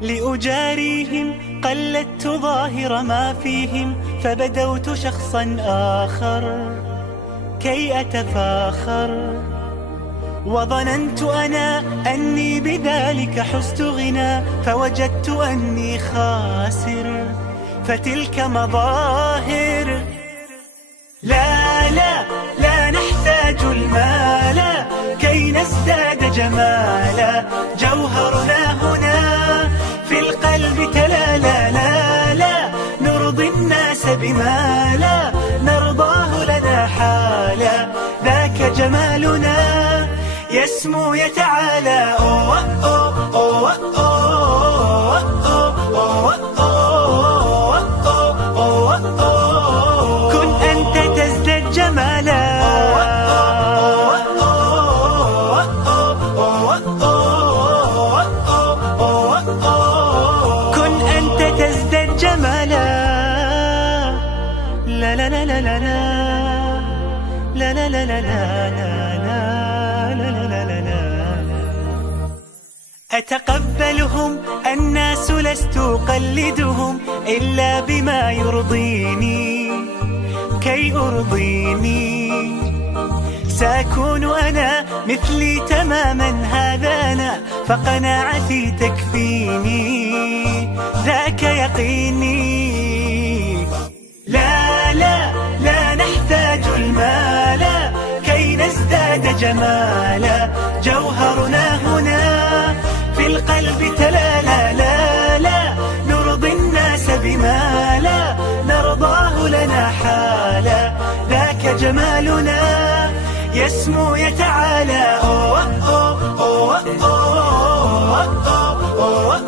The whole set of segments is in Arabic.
لأجاريهم قلدت ظاهر ما فيهم، فبدوت شخصا آخر كي أتفاخر، وظننت أنا أني بذلك حزت غنى، فوجدت أني خاسر، فتلك مظاهر. لا لا لا نحتاج المال كي نزداد جمالا، جوهرنا هنا في القلب تلالا. لا لا نرضي الناس بما لا نرضاه لنا حالا، ذاك جمالنا يسمو يتعالى. أوه أوه أوه أوه أوه أوه أوه، كن أنت تزداد جمالا. كن أنت تزداد جمالا. لا لا لا لا لا لا لا لا لا لا. أتقبلهم الناس لست أقلدهم إلا بما يرضيني كي أرضيني، سأكون أنا مثلي تماما، هذا أنا فقناعتي تكفيني، ذاك يقيني. لا لا لا نحتاج المال كي نزداد جمالا، جوهرنا هنا في القلب تلالا. لا لا نرضي الناس بما لا نرضاه لنا حالا، ذاك جمالنا يسمو يتعالى. أوه أوه أوه أوه أوه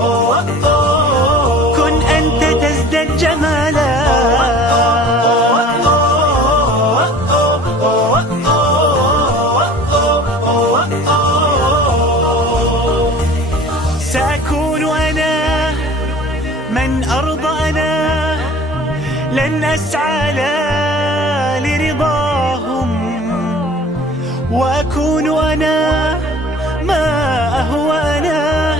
أوه أوه، كن أنت تزداد جمالا. سأكون أنا من أرضى أنا، لن أسعى لرضاهم، وأكون أنا ما أهوى أنا،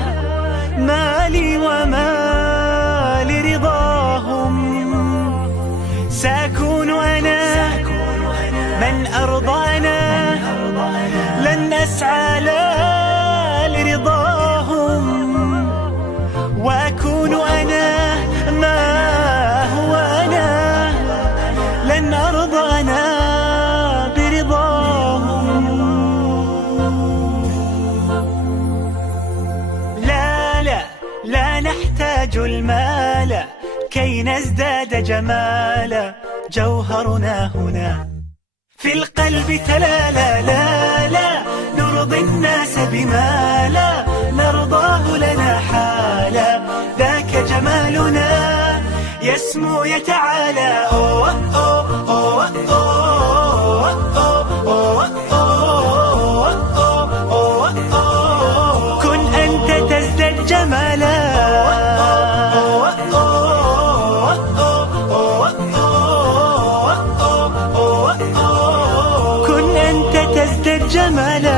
مالي وما لرضاهم. سأكون أنا من أرضى أنا، لن أسعى لرضاهم، وأكون أنا ما هو أنا، لن أرضى أنا برضاهم. لا لا لا نحتاج المال كي نزداد جمالا، جوهرنا هنا في القلب تلالا. لا لا نرضي الناس بما لا نرضاه لنا حالا، ذاك جمالنا يسمو يتعالى. أوه أوه أوه أوه أوه أوه أوه، كن أنت تزداد جمالا. كن أنت تزداد جمالا.